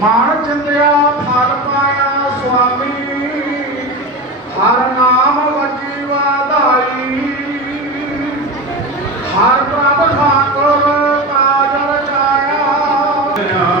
ਮਾਨ ਚੰਦਿਆ ਫਲ ਪਾਇਆ ਸੁਆਮੀ। ਹਰ ਨਾਮ ਵਜੀ ਵਾਧਾਈ। ਹਰ ਪ੍ਰਭ ਠਾਕੁਰ ਕਾਜ ਰਚਾਇਆ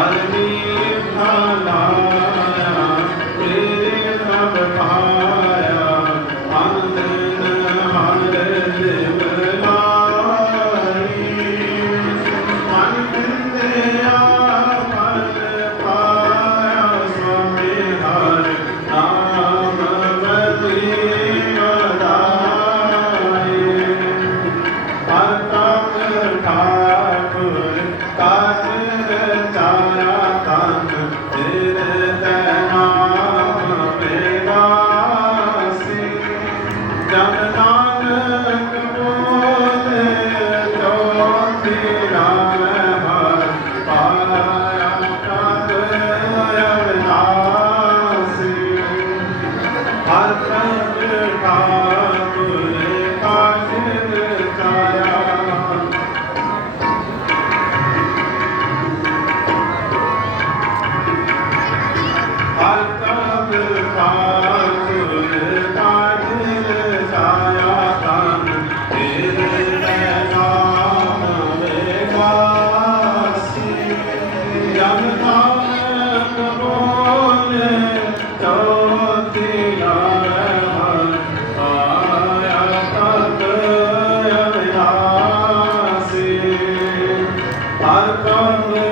Hallelujah. now. তার কারণে